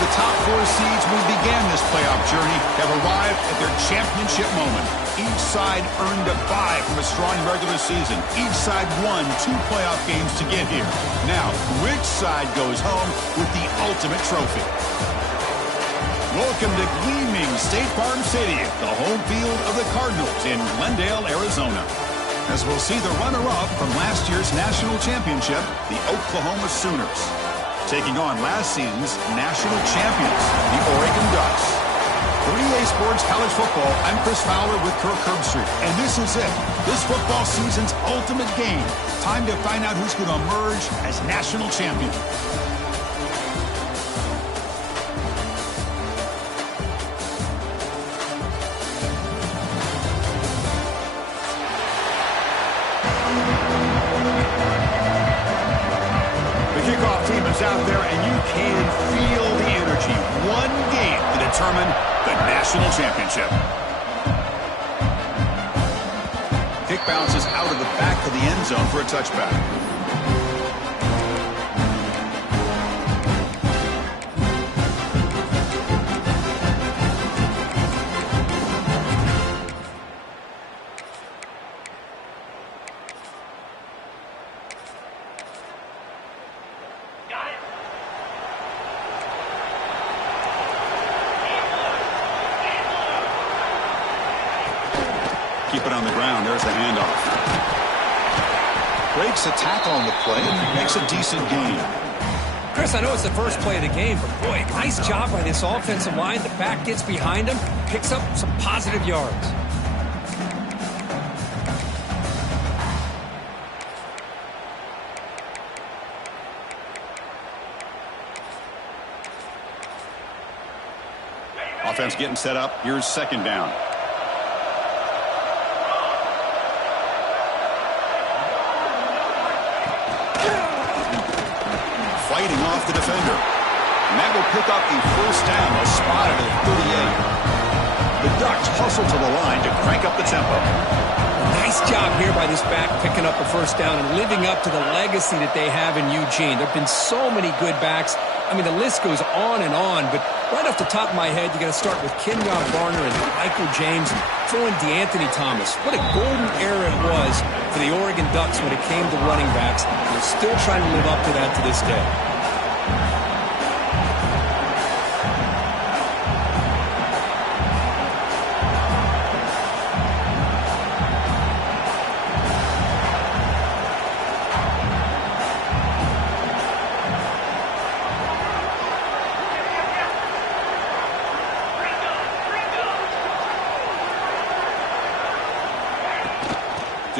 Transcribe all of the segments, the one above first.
The top 4 seeds who began this playoff journey have arrived at their championship moment. Each side earned a bye from a strong regular season. Each side won 2 playoff games to get here. Now, which side goes home with the ultimate trophy? Welcome to gleaming State Farm Stadium, the home field of the Cardinals in Glendale, Arizona. As we'll see the runner-up from last year's national championship, the Oklahoma Sooners, taking on last season's national champions, the Oregon Ducks. For EA Sports College Football, I'm Chris Fowler with Kirk Herbstreit, and this is it. This football season's ultimate game. Time to find out who's going to emerge as national champion. Out there, and you can feel the energy. One game to determine the national championship. Kick bounces out of the back of the end zone for a touchback. Keep it on the ground. There's the handoff. Breaks a tackle on the play and makes a decent gain. Chris, I know it's the first play of the game, but boy, nice job by this offensive line. The back gets behind him, picks up some positive yards. Offense getting set up. Here's second down. Fighting off the defender. And that will pick up the first down, a spot at 38. The Ducks hustle to the line to crank up the tempo. Nice job here by this back, picking up a first down and living up to the legacy that they have in Eugene. There have been so many good backs. I mean, the list goes on and on, but right off the top of my head, you got to start with Kenyon Garner and Michael James and throw in DeAnthony Thomas. What a golden era it was for the Oregon Ducks when it came to running backs. They're still trying to live up to that to this day.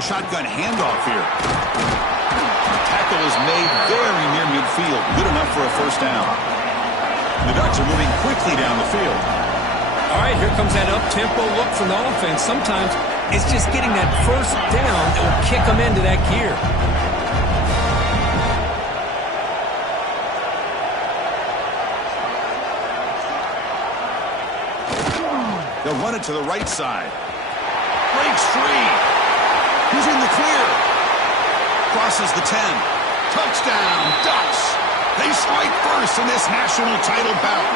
The shotgun handoff here. Tackle is made very near midfield. Good enough for a first down. The Ducks are moving quickly down the field. All right, here comes that up-tempo look from the offense. Sometimes it's just getting that first down that will kick them into that gear. They'll run it to the right side. Breaks free. He's in the clear. Crosses the 10. Touchdown, Ducks. They strike first in this national title bout.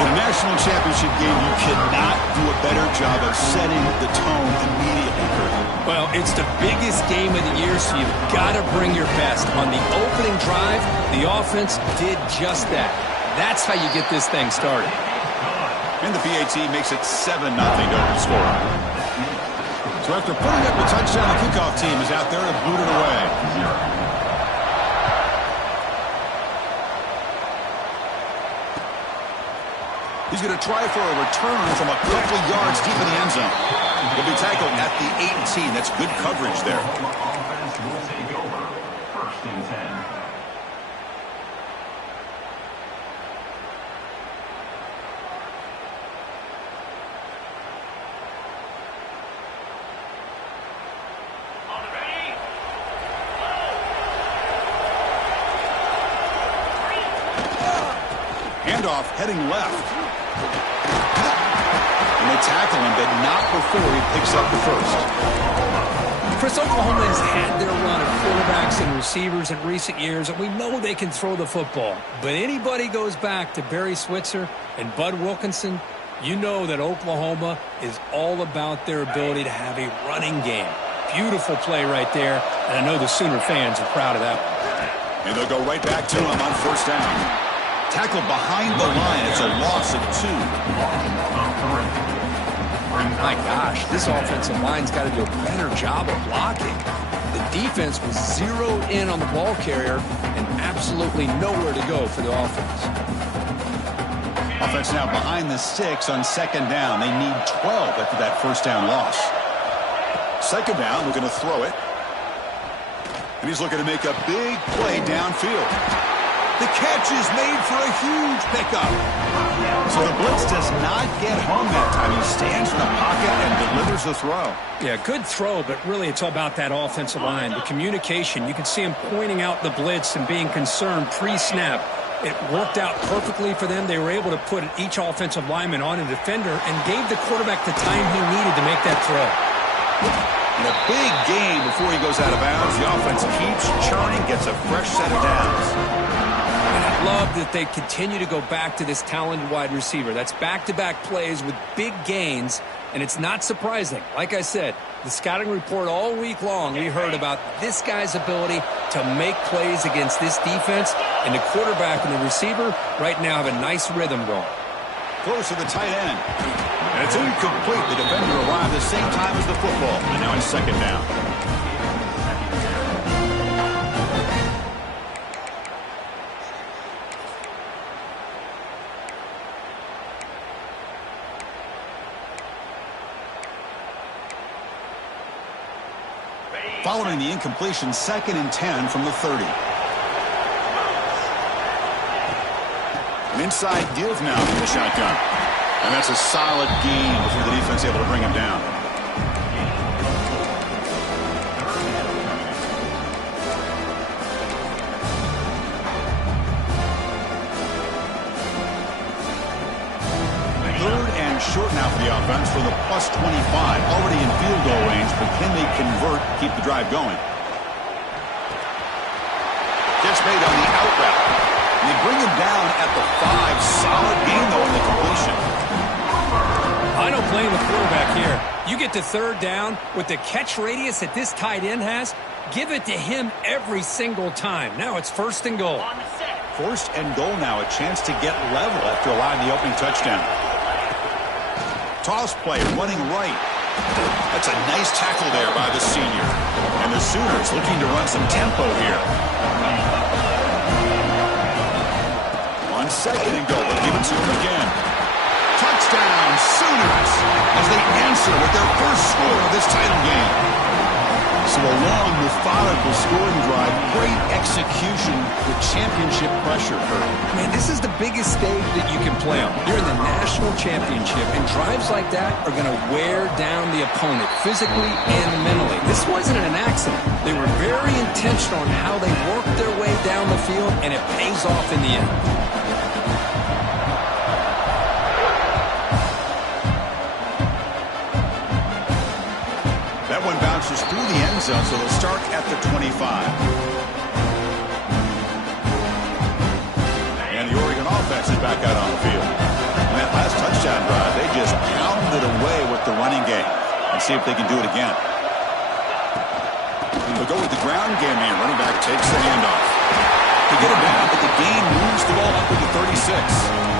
In a national championship game, you cannot do a better job of setting the tone immediately, Kurt. Well, it's the biggest game of the year, so you've got to bring your best. On the opening drive, the offense did just that. That's how you get this thing started. And the PAT makes it 7-0 to score. So after putting up a touchdown, the kickoff team is out there to boot it away. He's going to try for a return from a couple yards deep in the end zone. He'll be tackled at the 18. That's good coverage there. Offense will take over. First and 10. Handoff heading left. And they tackle him, but not before he picks up the first. Chris, Oklahoma has had their run of quarterbacks and receivers in recent years, and we know they can throw the football. But anybody goes back to Barry Switzer and Bud Wilkinson, you know that Oklahoma is all about their ability to have a running game. Beautiful play right there, and I know the Sooner fans are proud of that one. And they'll go right back to him on first down. Tackled behind the line. It's a loss of 2. My gosh, this offensive line's got to do a better job of blocking. The defense was zeroed in on the ball carrier and absolutely nowhere to go for the offense. Offense now behind the 6 on second down. They need 12 after that first down loss. Second down, we're going to throw it. And he's looking to make a big play downfield. The catch is made for a huge pickup. So the blitz does not get home that time. He stands in the pocket and delivers the throw. Yeah, good throw, but really it's all about that offensive line. The communication, you can see him pointing out the blitz and being concerned pre-snap. It worked out perfectly for them. They were able to put each offensive lineman on a defender and gave the quarterback the time he needed to make that throw. And a big gain before he goes out of bounds. The offense keeps churning, gets a fresh set of downs. And I love that they continue to go back to this talented wide receiver. That's back-to-back plays with big gains, and it's not surprising. Like I said, the scouting report all week long, we heard about this guy's ability to make plays against this defense, and the quarterback and the receiver right now have a nice rhythm going. Close to the tight end. And it's incomplete. The defender arrived the same time as the football. And now it's second down. Following the incompletion, 2nd and 10 from the 30. An inside give now from the shotgun. And that's a solid gain before the defense able to bring him down. Third and short now for the offense for the plus 25. Already in field goal range, but can they convert, keep the drive going? Gets made on the out route. And they bring him down at the 5. Solid gain, though, in the completion. I don't blame the quarterback here. You get to third down with the catch radius that this tight end has, give it to him every single time. Now it's 1st and goal. First and goal now, a chance to get level after allowing the opening touchdown. Toss play, running right. That's a nice tackle there by the senior. And the Sooners looking to run some tempo here. On 2nd and goal, they'll give it to him again. Touchdown, Sooners, as they answer with their first score of this title game. So a long, methodical scoring drive, great execution with championship pressure. Man, this is the biggest stage that you can play on. You're in the national championship, and drives like that are going to wear down the opponent physically and mentally. This wasn't an accident. They were very intentional on how they worked their way down the field, and it pays off in the end. That one bounces through the end zone, so they'll start at the 25. And the Oregon offense is back out on the field. And that last touchdown drive, they just pounded away with the running game. And see if they can do it again. They'll go with the ground game here. Running back takes the handoff. They get him down, but the gain moves the ball up to the 36.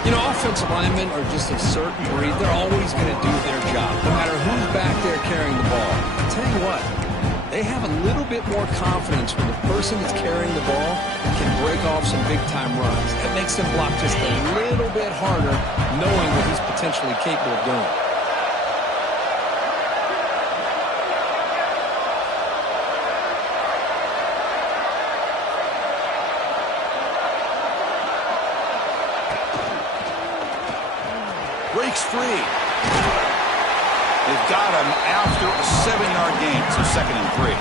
You know, offensive linemen are just a certain breed. They're always going to do their job, no matter who's back there carrying the ball. I'll tell you what, they have a little bit more confidence when the person that's carrying the ball can break off some big-time runs. That makes them block just a little bit harder, knowing what he's potentially capable of doing. Breaks free. They've got him after a 7-yard gain, so 2nd and 3.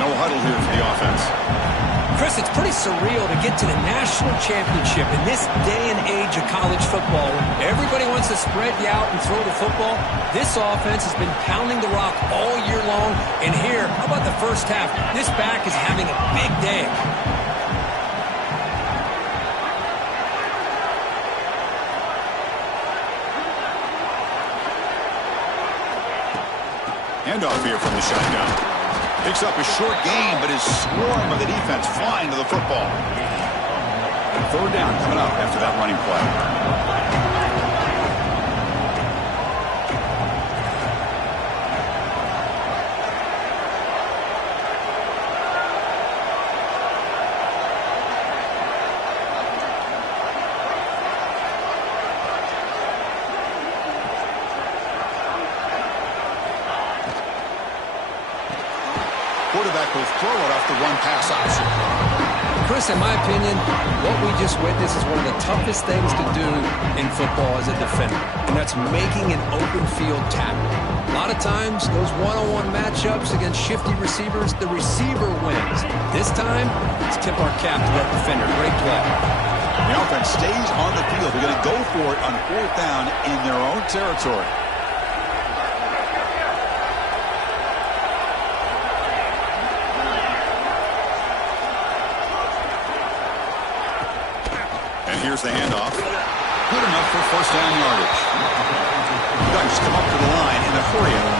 No huddle here for the offense. Chris, it's pretty surreal to get to the national championship in this day and age of college football. When everybody wants to spread you out and throw the football, this offense has been pounding the rock all year long. And here, how about the first half? This back is having a big day. Handoff here from the shotgun. Picks up a short gain, but is swarmed by the defense flying to the football. And third down coming up after that running play. Quarterback will throw it off the run-pass option. Chris, in my opinion, what we just witnessed is one of the toughest things to do in football as a defender, and that's making an open field tackle. A lot of times, those one-on-one matchups against shifty receivers, the receiver wins. This time, let's tip our cap to that defender. Great play. The offense stays on the field. They're going to go for it on fourth down in their own territory. Here's the handoff. Good enough for first down yardage. The Ducks come up to the line in a hurry-up.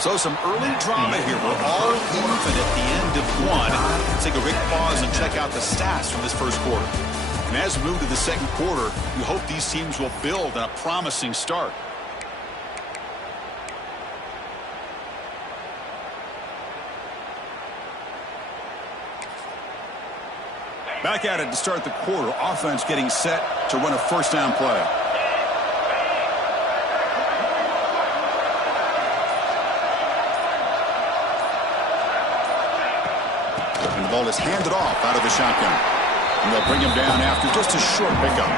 So some early drama here. We're all even at the end of one. Let's take a quick pause and check out the stats from this first quarter. And as we move to the second quarter, we hope these teams will build on a promising start. Back at it to start the quarter. Offense getting set to run a first down play. And the ball is handed off out of the shotgun. And they'll bring him down after just a short pickup.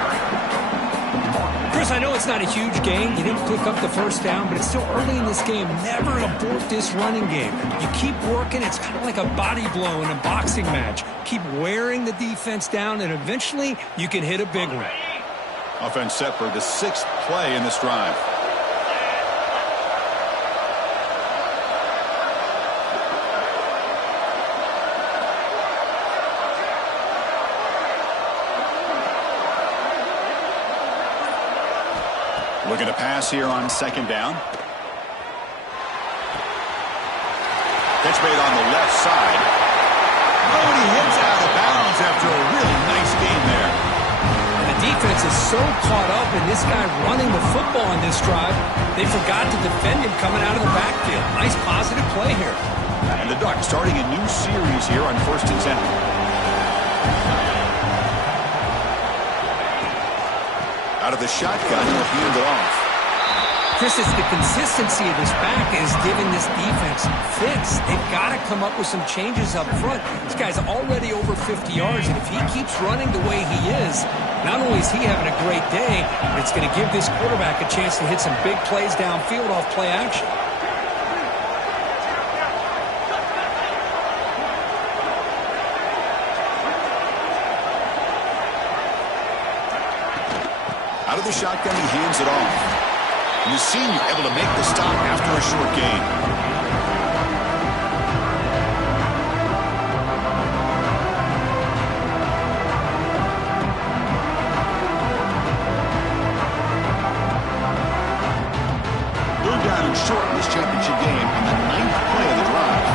Chris, I know it's not a huge gain. You didn't pick up the first down, but it's still early in this game. Never abort this running game. You keep working. It's kind of like a body blow in a boxing match. Keep wearing the defense down, and eventually you can hit a big one. Offense set for the sixth play in this drive. Looking to pass here on second down. Pitch made on the left side. Oh, and he hits out of bounds after a really nice game there. The defense is so caught up in this guy running the football on this drive, they forgot to defend him coming out of the backfield. Nice positive play here. And the Ducks starting a new series here on 1st and 10. Out of the shotgun, he'll hand it off. Chris, it's the consistency of this back is giving this defense fits. They've got to come up with some changes up front. This guy's already over 50 yards, and if he keeps running the way he is, not only is he having a great day, but it's going to give this quarterback a chance to hit some big plays downfield off play action. Out of the shotgun, he hands it off. And the senior able to make the stop after a short gain. Third down and short in this championship game on the 9th play of the drive.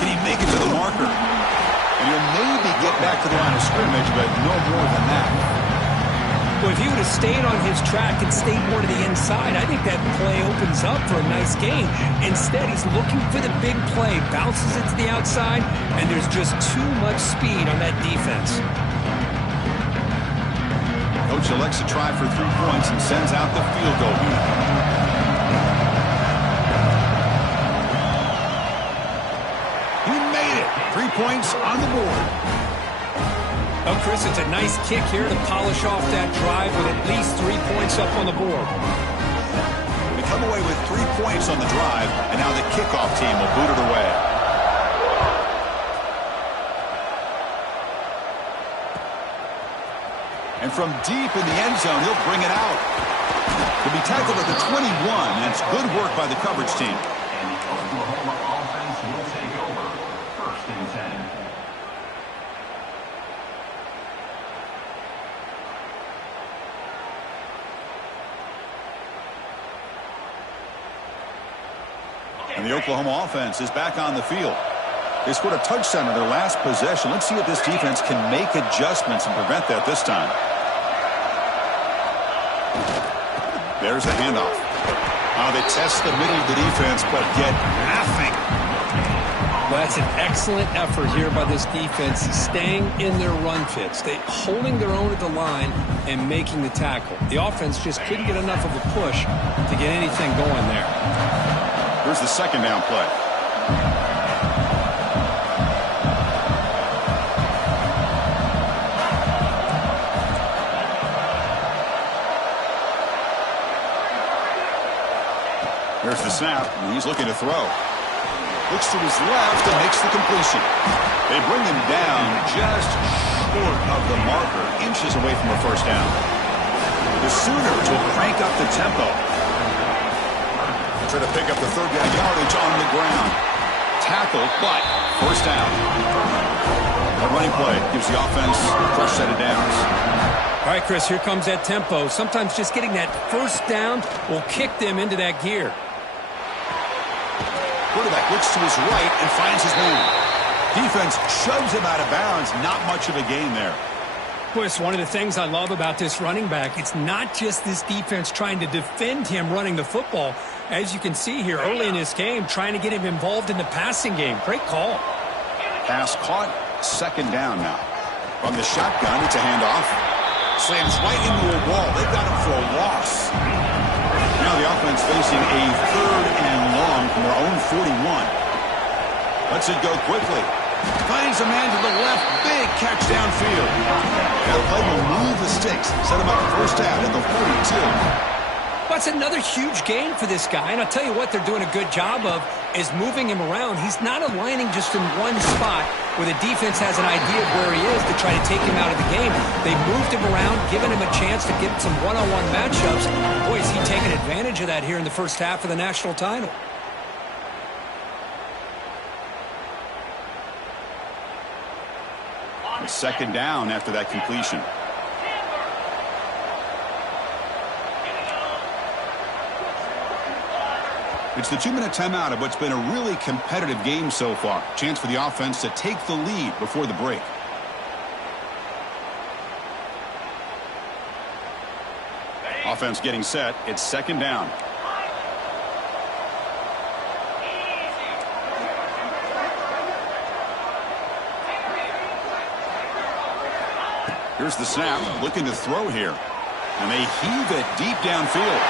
Can he make it to the marker? And he'll maybe get back to the line of scrimmage, but no more than that. Well, if he would have stayed on his track and stayed more to the inside, I think that play opens up for a nice gain. Instead, he's looking for the big play, bounces it to the outside, and there's just too much speed on that defense. Coach elects to try for 3 points and sends out the field goal unit. He made it. 3 points on the board. Oh, Chris, it's a nice kick here to polish off that drive with at least 3 points up on the board. They come away with 3 points on the drive, and now the kickoff team will boot it away. And from deep in the end zone, he'll bring it out. He'll be tackled at the 21, and it's good work by the coverage team. And the Oklahoma offense will take over. First and 10. And the Oklahoma offense is back on the field. They scored a touchdown in their last possession. Let's see if this defense can make adjustments and prevent that this time. There's a handoff. They test the middle of the defense, but get nothing. Well, that's an excellent effort here by this defense, staying in their run fits. They holding their own at the line and making the tackle. The offense just couldn't get enough of a push to get anything going there. Here's the second down play. There's the snap, and he's looking to throw. Looks to his left and makes the completion. They bring him down just short of the marker, inches away from a first down. The Sooners will crank up the tempo. Try to pick up the third down yardage on the ground. Tackle, but first down. A running play gives the offense a fresh set of downs. All right, Chris, here comes that tempo. Sometimes just getting that first down will kick them into that gear. Quarterback looks to his right and finds his man. Defense shoves him out of bounds. Not much of a gain there. Chris, one of the things I love about this running back, it's not just this defense trying to defend him running the football. As you can see here early in this game, trying to get him involved in the passing game. Great call. Pass caught. Second down now. From the shotgun, it's a handoff. Slams right into a wall. They've got him for a loss. Now the offense facing a third and long from their own 41. Lets it go quickly. Finds a man to the left. Big catch downfield. That play will move the sticks. Set him up first down at the 42. That's another huge gain for this guy. And I'll tell you what they're doing a good job of is moving him around. He's not aligning just in one spot where the defense has an idea of where he is to try to take him out of the game. They moved him around, given him a chance to get some one-on-one matchups. Boy, is he taking advantage of that here in the first half of the national title. Second down after that completion. It's the 2-minute timeout of what's been a really competitive game so far. Chance for the offense to take the lead before the break. Offense getting set. It's second down. Here's the snap. Looking to throw here. And they heave it deep downfield.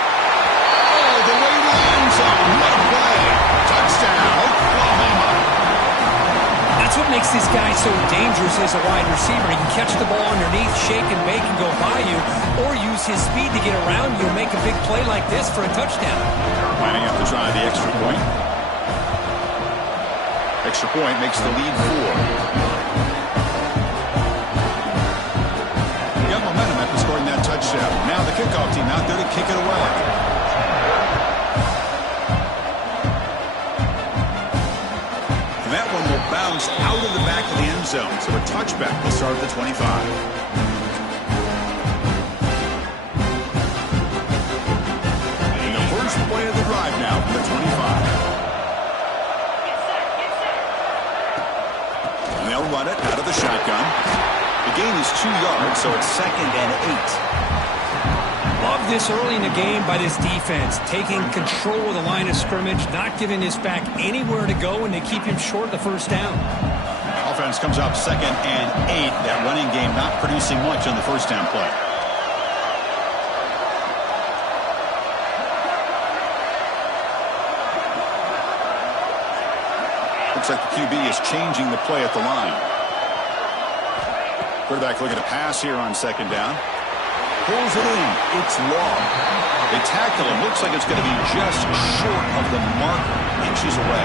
Oh, the way to the end zone. What a play. Touchdown, Oklahoma. That's what makes this guy so dangerous as a wide receiver. He can catch the ball underneath, shake and bake and go by you, or use his speed to get around you and make a big play like this for a touchdown. Lining up to try the extra point. Extra point makes the lead 4. Got momentum after scoring that touchdown. Now the kickoff team out there to kick it away. And that one will bounce out of the back of the end zone. So a touchback will start at the 25. And the first play of the drive now from the 25. And they'll run it out of the shotgun. The gain is 2 yards, so it's second and 8. Love this early in the game by this defense, taking control of the line of scrimmage, not giving this back anywhere to go, and they keep him short the first down. Offense comes up second and 8. That running game not producing much on the first down play. Looks like the QB is changing the play at the line. Quarterback looking to pass here on second down. Pulls it in. It's long. They tackle him. Looks like it's going to be just short of the marker. Inches away.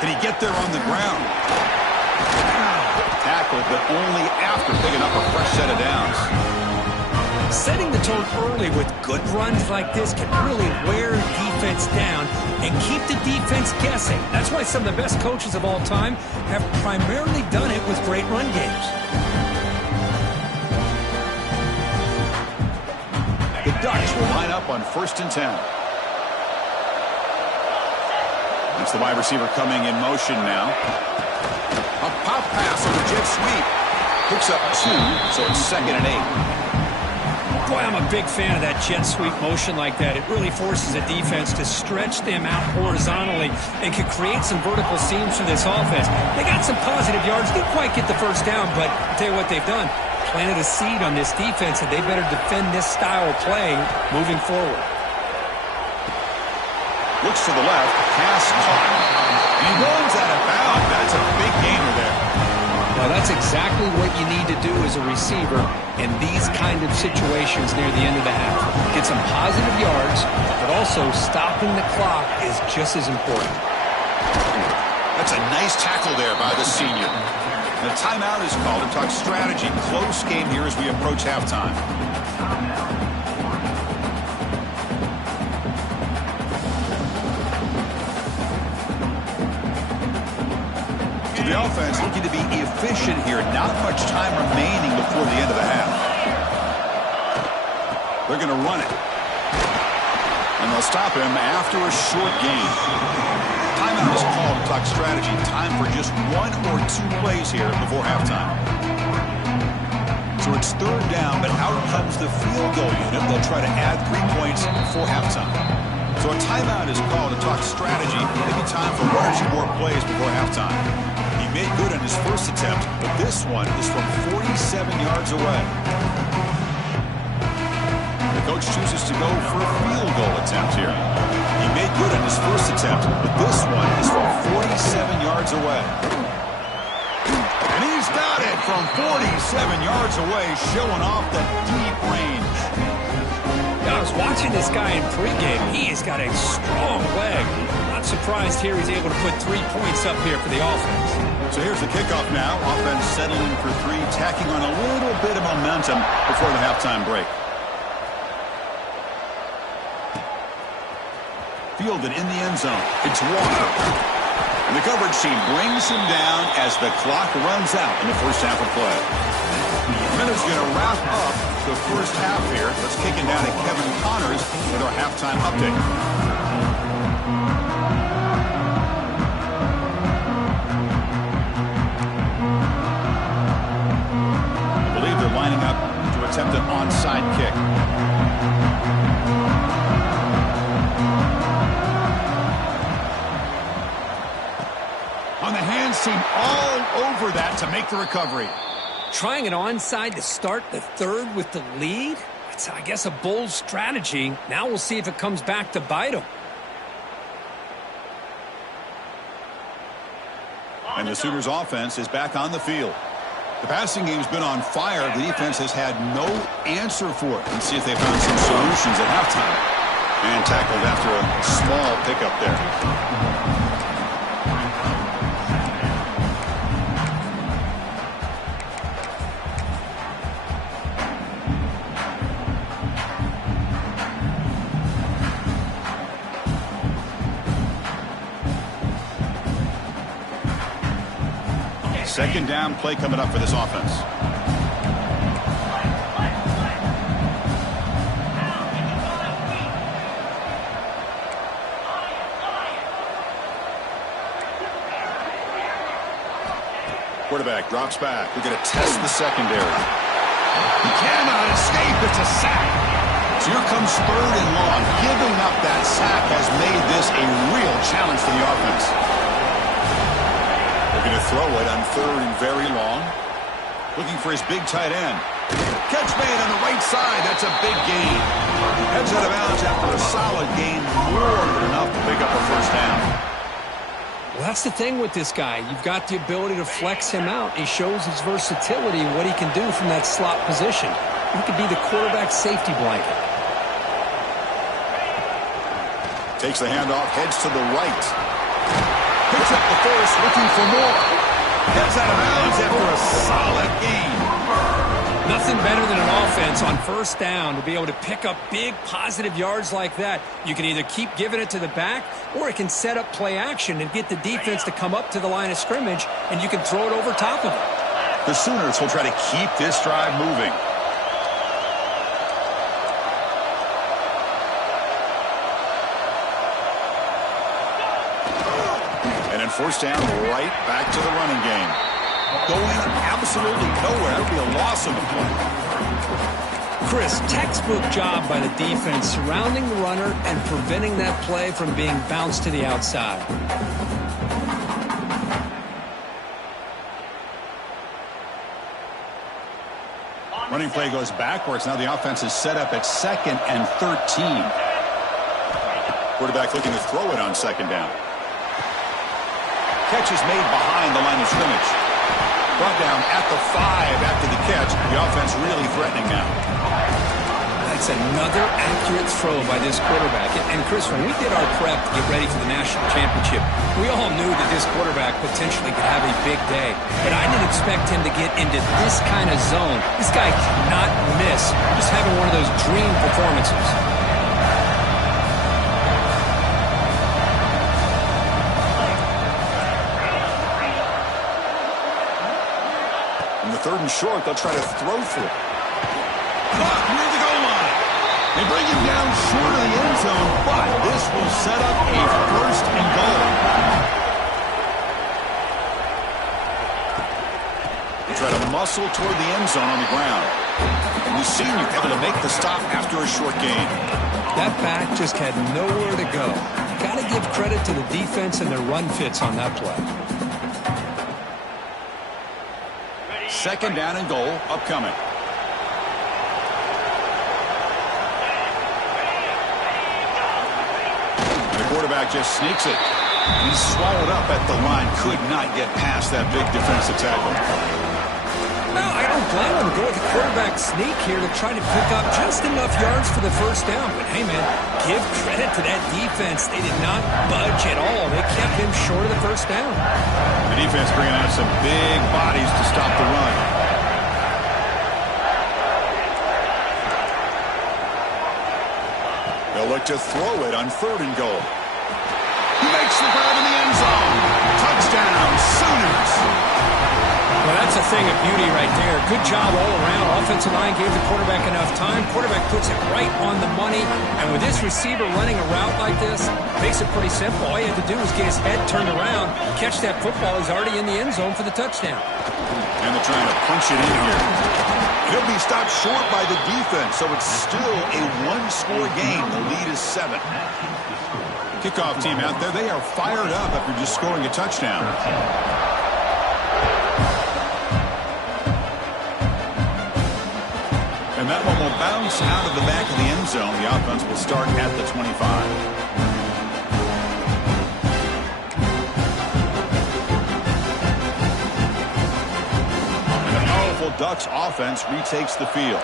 Can he get there on the ground? Tackled, but only after picking up a fresh set of downs. Setting the tone early with good runs like this can really wear defense down and keep the defense guessing. That's why some of the best coaches of all time have primarily done it with great run games. The Ducks will line up on 1st and 10. It's the wide receiver coming in motion now. A pop pass on the jet sweep. Picks up 2, so it's 2nd and 8. Boy, I'm a big fan of that jet sweep motion like that. It really forces a defense to stretch them out horizontally and can create some vertical seams for this offense. They got some positive yards. Didn't quite get the first down, but I'll tell you what they've done. Planted a seed on this defense, and they better defend this style of play moving forward. Looks to the left. Pass caught. And he runs out of bounds. That's a big gainer there. Now, that's exactly what you need to do as a receiver in these kind of situations near the end of the half. Get some positive yards, but also stopping the clock is just as important. That's a nice tackle there by the senior. The timeout is called to talk strategy. Close game here as we approach halftime. The offense looking to be efficient here. Not much time remaining before the end of the half. They're going to run it. And they'll stop him after a short gain. Timeout is called to talk strategy. Time for just 1 or 2 plays here before halftime. So it's 3rd down, but out comes the field goal unit. They'll try to add 3 points before halftime. So a timeout is called to talk strategy. Maybe time for 1 or 2 more plays before halftime. Made good on his first attempt, but this one is from 47 yards away. The coach chooses to go for a field goal attempt here. He made good on his first attempt, but this one is from 47 yards away. And he's got it from 47 yards away, showing off the deep range. I was watching this guy in pregame. He has got a strong leg. Not surprised here he's able to put 3 points up here for the offense. So here's the kickoff now. Offense settling for 3, tacking on a little bit of momentum before the halftime break. Fielded in the end zone. It's Walker. And the coverage team brings him down as the clock runs out in the first half of play. Minute's going to wrap up the first half here. Let's kick it down to Kevin Connors with our halftime update. Lining up to attempt an onside kick. On the hands team all over that to make the recovery. Trying an onside to start the 3rd with the lead? It's, I guess, a bold strategy. Now we'll see if it comes back to bite them. And the Sooners offense is back on the field. The passing game's been on fire. The defense has had no answer for it. Let's see if they found some solutions at halftime. And tackled after a small pickup there. Second down play coming up for this offense. Quarterback drops back. We're going to test the secondary. He cannot escape. It's a sack. So here comes 3rd and long. Giving up that sack has made this a real challenge for the offense. They're going to throw it on 3rd and very long. Looking for his big tight end. Catch made on the right side. That's a big gain. Heads out of bounds after a solid gain. More than enough to pick up a first down. Well, that's the thing with this guy. You've got the ability to flex him out. He shows his versatility and what he can do from that slot position. He could be the quarterback safety blanket. Takes the handoff, heads to the right. Picks up the first, looking for more. Heads out of bounds after a solid gain. Nothing better than an offense on first down to be able to pick up big positive yards like that. You can either keep giving it to the back, or it can set up play action and get the defense to come up to the line of scrimmage, and you can throw it over top of it. The Sooners will try to keep this drive moving. First down, right back to the running game. Going absolutely nowhere. That would be a loss of a play. Chris, textbook job by the defense surrounding the runner and preventing that play from being bounced to the outside. Running play goes backwards. Now the offense is set up at 2nd and 13. Quarterback looking to throw it on 2nd down. Catch is made behind the line of scrimmage. Brought down at the 5 after the catch. The offense really threatening now. That's another accurate throw by this quarterback. And Chris, when we did our prep to get ready for the national championship, we all knew that this quarterback potentially could have a big day. But I didn't expect him to get into this kind of zone. This guy cannot miss. Just having one of those dream performances. Third and short, they'll try to throw for it. Caught near the goal line. They bring him down short of the end zone, but this will set up a 1st and goal. They try to muscle toward the end zone on the ground. And the senior able to make the stop after a short gain. That back just had nowhere to go. Got to give credit to the defense and their run fits on that play. 2nd down and goal upcoming. The quarterback just sneaks it. He's swallowed up at the line. Could not get past that big defensive tackle. No, I don't blame him to go with the quarterback sneak here to try to pick up just enough yards for the first down. But hey, man, give credit to that defense. They did not budge at all. They kept him short of the first down. The defense bringing out some big bodies to stop the run. They'll look to throw it on 3rd and goal. He makes the grab in the end zone. Touchdown, Sooners. Well, that's a thing of beauty right there. Good job all around. Offensive line gave the quarterback enough time. Quarterback puts it right on the money. And with this receiver running a route like this, makes it pretty simple. All you have to do is get his head turned around, catch that football. He's already in the end zone for the touchdown. And they're trying to punch it in here. He'll be stopped short by the defense, so it's still a 1-score game. The lead is 7. Kickoff team out there, they are fired up after just scoring a touchdown. And that one will bounce out of the back of the end zone. The offense will start at the 25. And the powerful Ducks offense retakes the field.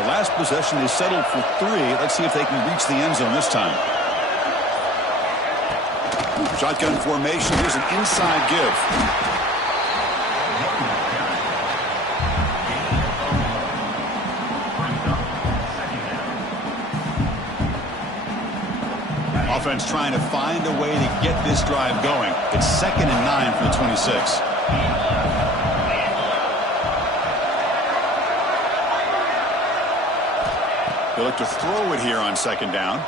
The last possession is settled for 3. Let's see if they can reach the end zone this time. Shotgun formation. Here's an inside give. Offense trying to find a way to get this drive going. It's 2nd and 9 from the 26. They look to throw it here on 2nd down.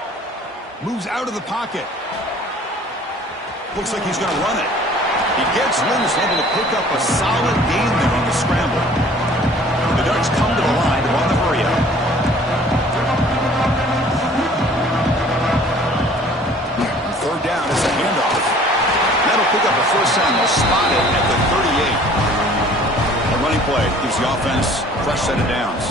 Moves out of the pocket. Looks like he's going to run it. He gets loose, able to pick up a solid gain there on the scramble. The Ducks come to the line to run the hurry up. Down is a handoff. That'll pick up a first down. They'll spot it at the 38. The running play play. Gives the offense a fresh set of downs.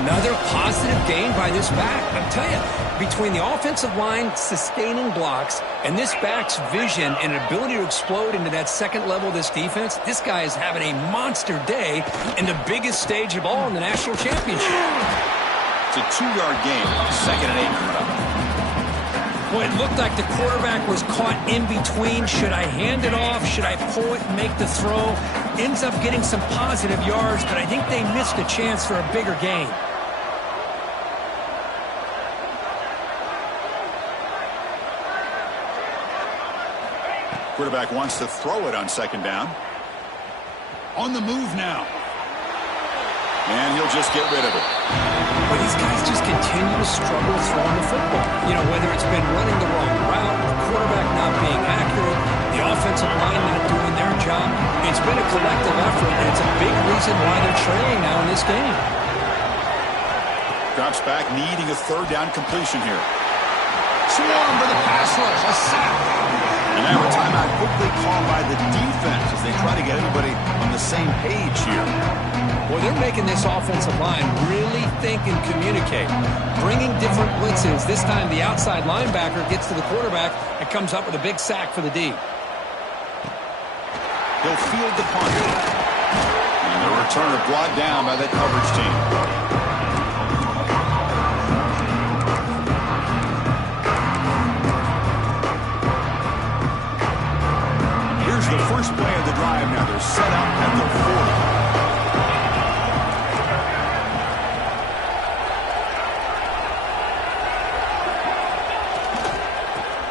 Another positive gain by this back. I'm telling you, between the offensive line sustaining blocks and this back's vision and ability to explode into that second level of this defense, this guy is having a monster day in the biggest stage of all in the national championship. It's a 2-yard gain. 2nd and 8 coming up. Boy, it looked like the quarterback was caught in between. Should I hand it off? Should I pull it and make the throw? Ends up getting some positive yards, but I think they missed a chance for a bigger gain. Quarterback wants to throw it on 2nd down. On the move now. And he'll just get rid of it. But these guys just continue to struggle throwing the football. You know, whether it's been running the wrong route, the quarterback not being accurate, the offensive line not doing their job. It's been a collective effort, and it's a big reason why they're trailing now in this game. Drops back, needing a 3rd down completion here. Swarm for the pass rush, a sack. And now a timeout quickly called by the defense as they try to get everybody on the same page here. Well, they're making this offensive line really think and communicate. Bringing different blitzes. This time the outside linebacker gets to the quarterback and comes up with a big sack for the D. He'll field the punt. And the returner brought down by that coverage team. The first play of the drive now. They're set up at the 40.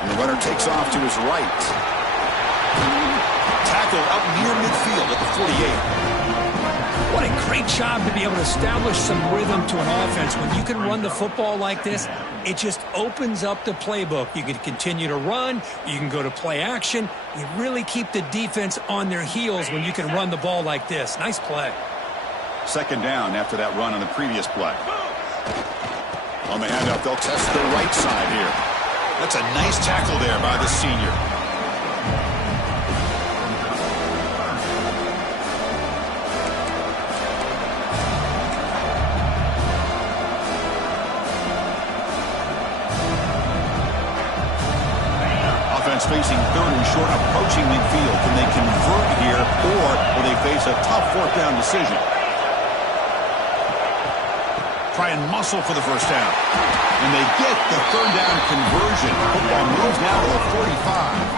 And the runner takes off to his right. Tackle up near midfield at the 48. What a great job to be able to establish some rhythm to an offense. When you can run the football like this, it just opens up the playbook. You can continue to run. You can go to play action. You really keep the defense on their heels when you can run the ball like this. Nice play. 2nd down after that run on the previous play. On the handoff, they'll test the right side here. That's a nice tackle there by the senior. Facing 3rd and short, approaching midfield. Can they convert here, or will they face a tough 4th down decision? Try and muscle for the 1st down. And they get the 3rd down conversion. Football moves now to the 45.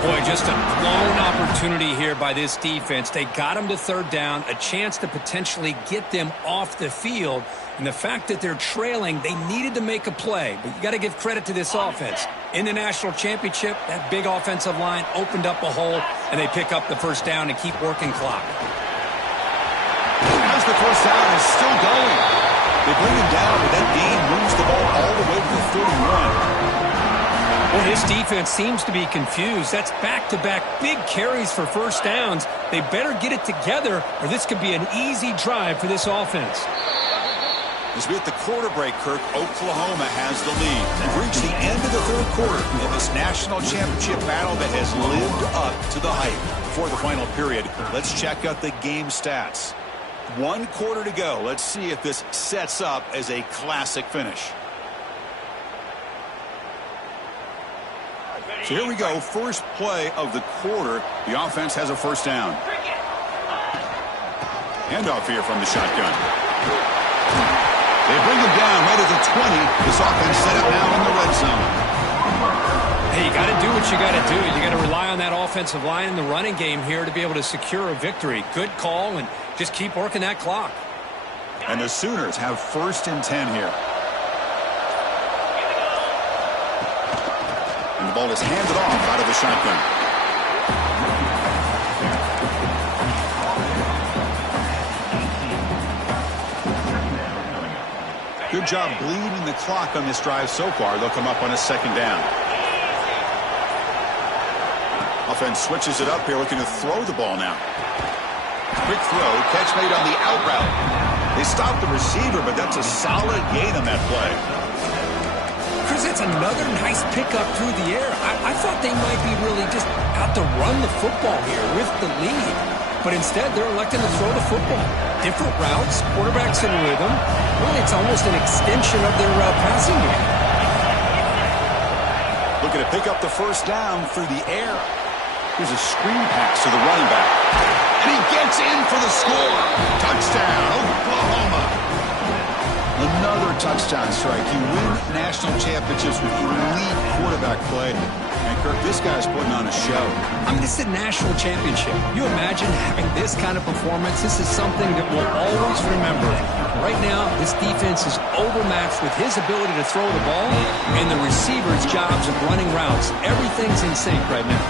Boy, just a blown opportunity here by this defense. They got them to 3rd down, a chance to potentially get them off the field. And the fact that they're trailing, they needed to make a play. But you got to give credit to this offense. In the national championship, that big offensive line opened up a hole, and they pick up the 1st down and keep working clock. As the 1st down is still going. They bring him down, but that gain moves the ball all the way to the 31. Well, this defense seems to be confused. That's back-to-back big carries for 1st downs. They better get it together, or this could be an easy drive for this offense. As we hit the quarter break, Kirk, Oklahoma has the lead. We've reached the end of the 3rd quarter in this national championship battle that has lived up to the hype. Before the final period, let's check out the game stats. 1 quarter to go. Let's see if this sets up as a classic finish. So here we go. First play of the quarter. The offense has a 1st down. Handoff here from the shotgun. They bring him down right at the 20. This offense set up now in the red zone. Hey, you got to do what you got to do. You got to rely on that offensive line in the running game here to be able to secure a victory. Good call, and just keep working that clock. And the Sooners have 1st and 10 here. And the ball is handed off out of the shotgun. Good job bleeding the clock on this drive so far. They'll come up on a 2nd down. Offense switches it up here, looking to throw the ball now. Quick throw, catch made on the out route. They stopped the receiver, but that's a solid gain on that play. Chris, that's another nice pickup through the air. I thought they might be really just out to run the football here with the lead. but instead they're electing to throw the football. Different routes, quarterbacks in rhythm. Really, it's almost an extension of their passing game. Looking to pick up the first down through the air. Here's a screen pass to the running back. And he gets in for the score. Touchdown, Oklahoma. Another touchdown strike. You win national championships with elite quarterback play. And, Kirk, this guy's putting on a show. I mean, this is a national championship. You imagine having this kind of performance? This is something that we'll always remember. Right now, this defense is overmatched with his ability to throw the ball and the receiver's jobs of running routes. Everything's in sync right now.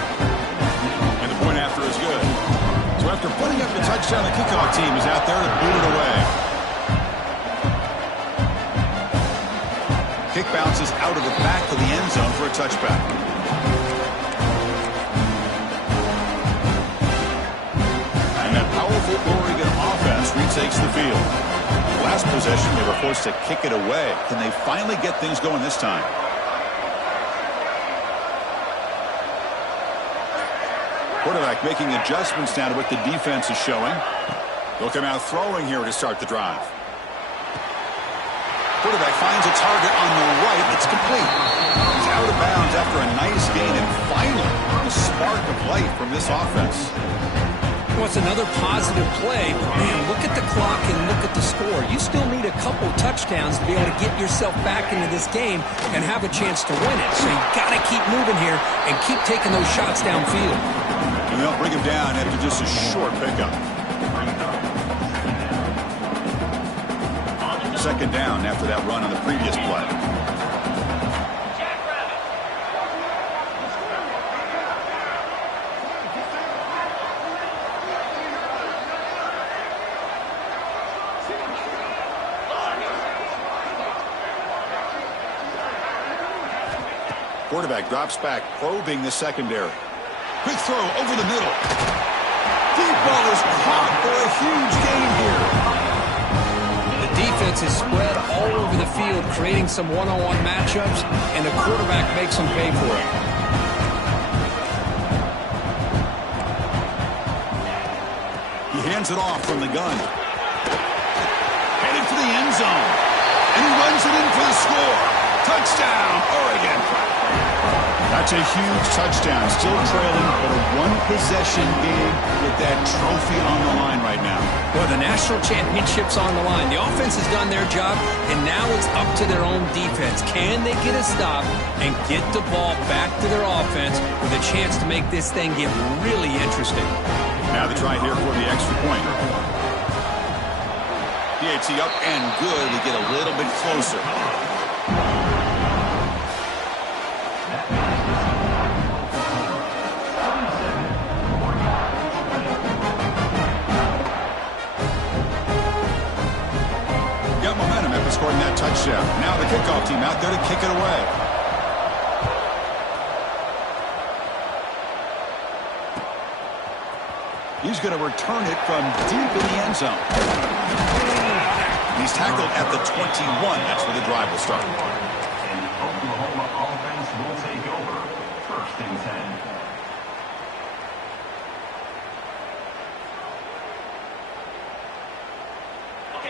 And the point after is good. So after putting up the touchdown, the kickoff team is out there to boot it away. Kick bounces out of the back of the end zone for a touchback. And that powerful Oregon offense retakes the field. Last possession, they were forced to kick it away. Can they finally get things going this time? Quarterback making adjustments now to what the defense is showing. They'll come out throwing here to start the drive. Quarterback finds a target on the right. It's complete. He's out of bounds after a nice gain, and finally, a spark of life from this offense. Well, it's another positive play, but man, look at the clock and look at the score. You still need a couple touchdowns to be able to get yourself back into this game and have a chance to win it. So you got to keep moving here and keep taking those shots downfield. And they'll bring him down after just a short pickup. Second down after that run on the previous play. Quarterback drops back, probing the secondary. Quick throw over the middle. Deep ball is caught for a huge gain here. The defense is spread all over the field, creating some one-on-one matchups, and the quarterback makes them pay for it. He hands it off from the gun. Headed for the end zone. And he runs it in for the score. Touchdown, Oregon. That's a huge touchdown. Still trailing, but a one-possession game with that trophy on the line right now. Well, the national championship's on the line. The offense has done their job, and now it's up to their own defense. Can they get a stop and get the ball back to their offense with a chance to make this thing get really interesting? Now the try here for the extra point. PAT up and good. We get a little bit closer. Scoring that touchdown. Now the kickoff team out there to kick it away. He's going to return it from deep in the end zone. He's tackled at the 21. That's where the drive will start. And the Oklahoma offense will take over. First and 10.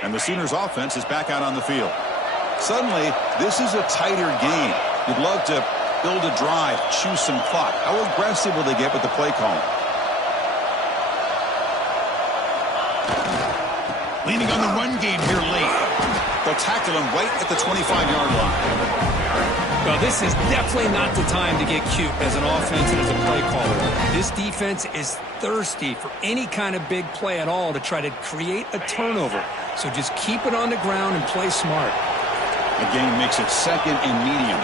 And the Sooners offense is back out on the field. Suddenly, this is a tighter game. You'd love to build a drive, choose some clock. How aggressive will they get with the play call? Leaning on the run game here late. They'll tackle him right at the 25-yard line. Well, this is definitely not the time to get cute as an offense and as a play caller. This defense is thirsty for any kind of big play at all to try to create a turnover. So just keep it on the ground and play smart. The game makes it second and medium.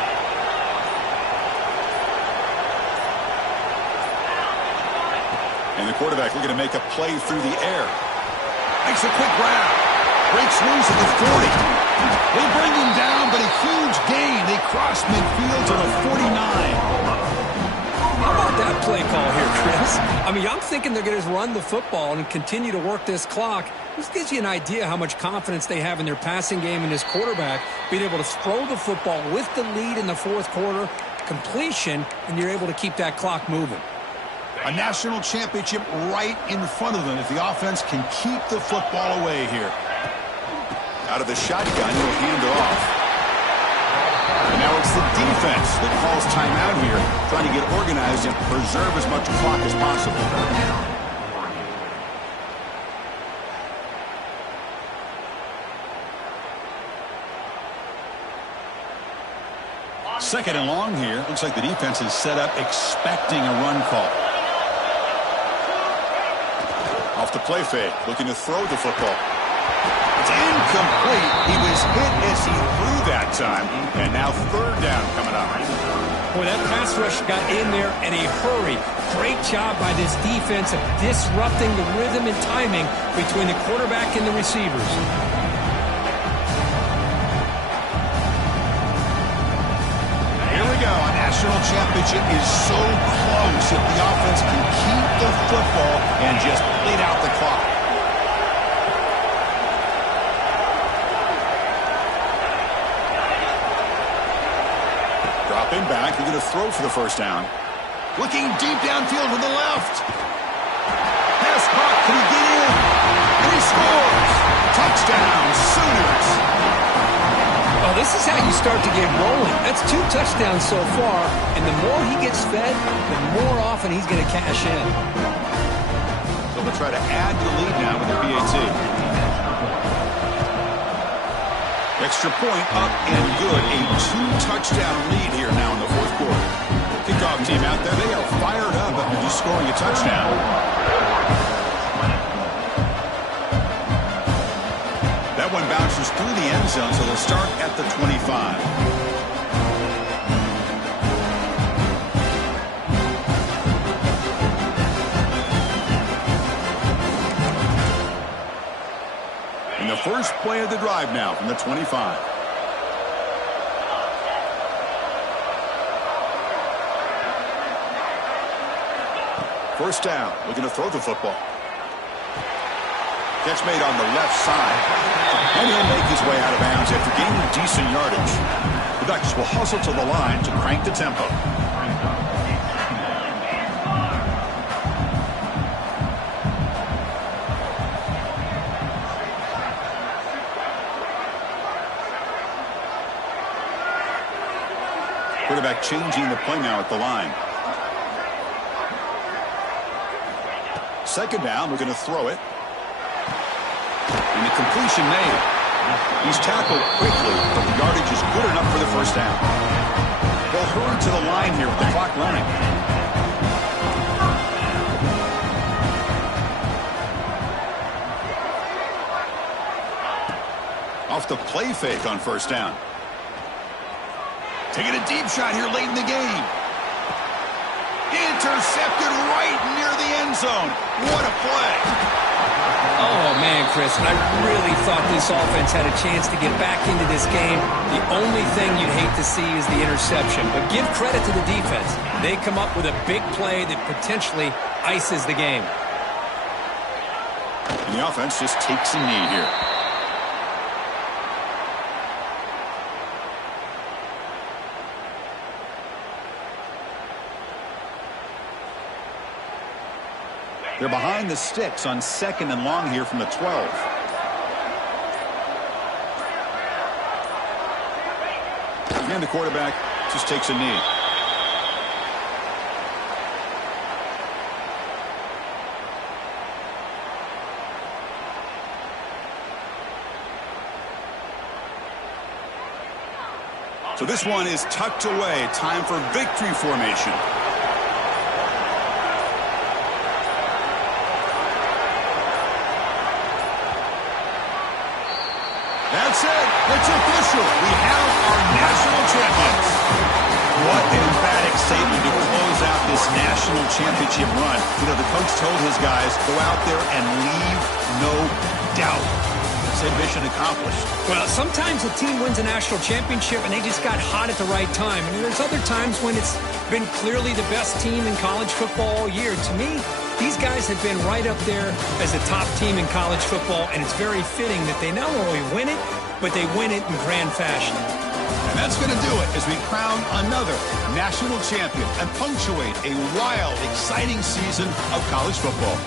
And the quarterback looking to make a play through the air. Makes a quick grab. Breaks loose at the 40. They bring him down, but a huge gain. They cross midfield to the 49. How about that play call here, Chris? I mean, I'm thinking they're going to just run the football and continue to work this clock. This gives you an idea how much confidence they have in their passing game and this quarterback being able to throw the football with the lead in the fourth quarter, completion, and you're able to keep that clock moving. A national championship right in front of them if the offense can keep the football away here. Out of the shotgun, he'll hand it off. And now it's the defense that calls timeout here, trying to get organized and preserve as much clock as possible. Second and long here. Looks like the defense is set up expecting a run call. Off the play fake, looking to throw the football. It's incomplete. He was hit as he threw that time. And now third down coming up. Boy, that pass rush got in there in a hurry. Great job by this defense of disrupting the rhythm and timing between the quarterback and the receivers. A national championship is so close if the offense can keep the football and just bleed out the clock. Dropping back, he's going to throw for the first down. Looking deep downfield to the left. Pass caught, can he get in? And he scores! Touchdown, Sooners! Oh, this is how you start to get rolling. That's 2 touchdowns so far, and the more he gets fed, the more often he's going to cash in. So they'll try to add to the lead now with their PAT. Extra point up and good. A 2-touchdown lead here now in the fourth quarter. Kickoff team out there, they are fired up after just scoring a touchdown. That one bounces through the end zone, so they'll start at the 25. And the first play of the drive now from the 25. First down, looking to throw the football. Catch made on the left side. And he'll make his way out of bounds after gaining decent yardage. The Ducks will hustle to the line to crank the tempo. Quarterback changing the play now at the line. Second down, we're going to throw it. And the completion made. He's tackled quickly, but the yardage is good enough for the first down. They'll hurry to the line here with the clock running. Off the play fake on first down. Taking a deep shot here late in the game. Intercepted right near the end zone. What a play. Oh, man, Chris, I really thought this offense had a chance to get back into this game. The only thing you'd hate to see is the interception. But give credit to the defense. They come up with a big play that potentially ices the game. And the offense just takes a knee here. They're behind the sticks on second and long here from the 12. And the quarterback just takes a knee. So this one is tucked away. Time for victory formation. That's it. It's official. We have our national champions. What an emphatic statement to close out this national championship run. You know, the coach told his guys, go out there and leave no doubt. Said mission accomplished. Well, sometimes a team wins a national championship and they just got hot at the right time. And there's other times when it's been clearly the best team in college football all year. To me, these guys have been right up there as a top team in college football, and it's very fitting that they not only win it, but they win it in grand fashion. And That's going to do it as we crown another national champion and punctuate a wild, exciting season of college football.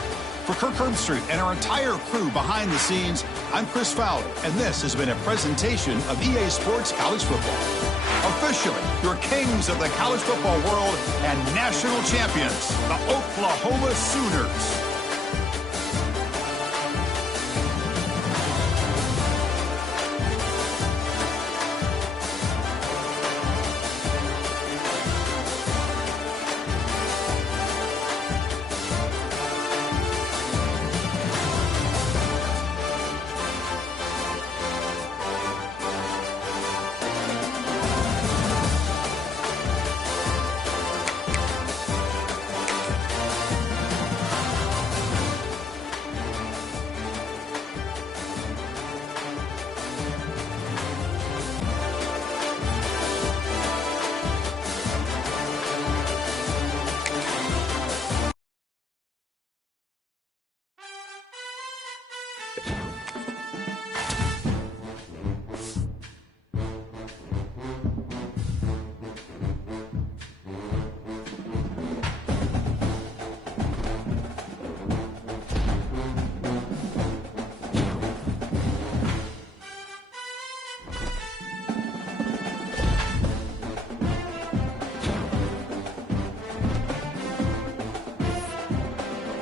For Kirk Herbstreit and our entire crew behind the scenes, I'm Chris Fowler, and this has been a presentation of EA Sports College Football. Officially, your kings of the college football world and national champions, the Oklahoma Sooners.